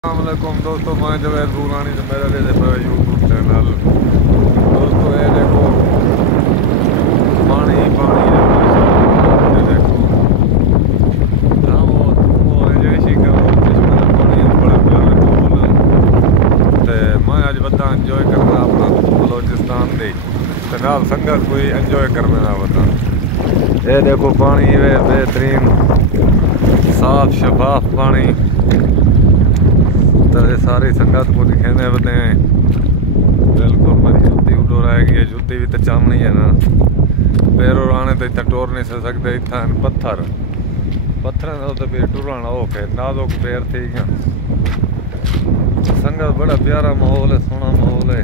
अस्सलामुअलैकुम दोस्तों, मैं जवेद भूलानी तो मेरा ले यूट्यूब चैनल। दोस्तों ये देखो पानी पानी ये देखो हाँ वो जैसी का वो चश्मे का पानी बड़ा प्यारा माहौल ते मैं आज बता एंजॉय करना अपना बलोचिस्तान दे नाल संगत कोई एंजॉय करने ना बता। ये देखो पानी वे बेहतरीन साफ शफाफ पानी तो सारी संगत को दिखाने बते हैं। बिल्कुल मेरी जुत्ती उड़ो रहेगी, जुत्ती भी तो चामनी है ना, पैरों आने तो इतना टोर नहीं सकते। इतना पत्थर तो फिर टुराना ओके नाजुक पैर थी गया। संगत बड़ा प्यारा माहौल है, सोना माहौल है।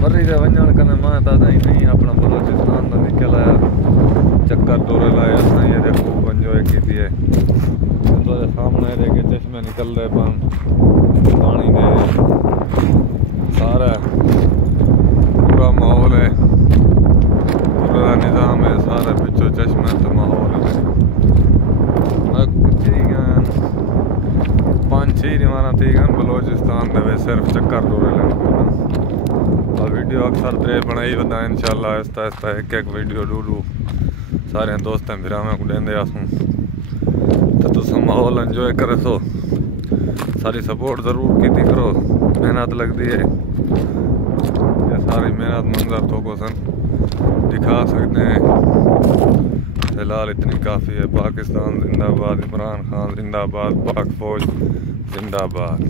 मरी के वजन कने मैं तो नहीं अपना बलोचिस्तान का निकल आया चक्कर टोरे लाया असा। ये देखो एंजॉय की है तो सामने देखे चश्मे निकल रहे पानी दे सारा पूरा माहौल है, पूरा निज़ाम है, सारा पिछो चश्मे तो माहौल है। पाँच छः निवारा थी बलोचिस्तान दे सिर्फ चक्कर टोरे लगे और वीडियो अक्सर तेरे बनाई बता इंशाल्लाह आहिस्ता आहिस्ता एक वीडियो डूडू सारे दोस्तों फिरावें को देंदे आसूँ तो तुम माहौल एंजॉय करे सो सारी सपोर्ट ज़रूर की करो। मेहनत लगती है, ये सारी मेहनत मंजर तो को सन दिखा सकते हैं। फिलहाल इतनी काफ़ी है। पाकिस्तान जिंदाबाद, इमरान खान जिंदाबाद, पाक फौज जिंदाबाद।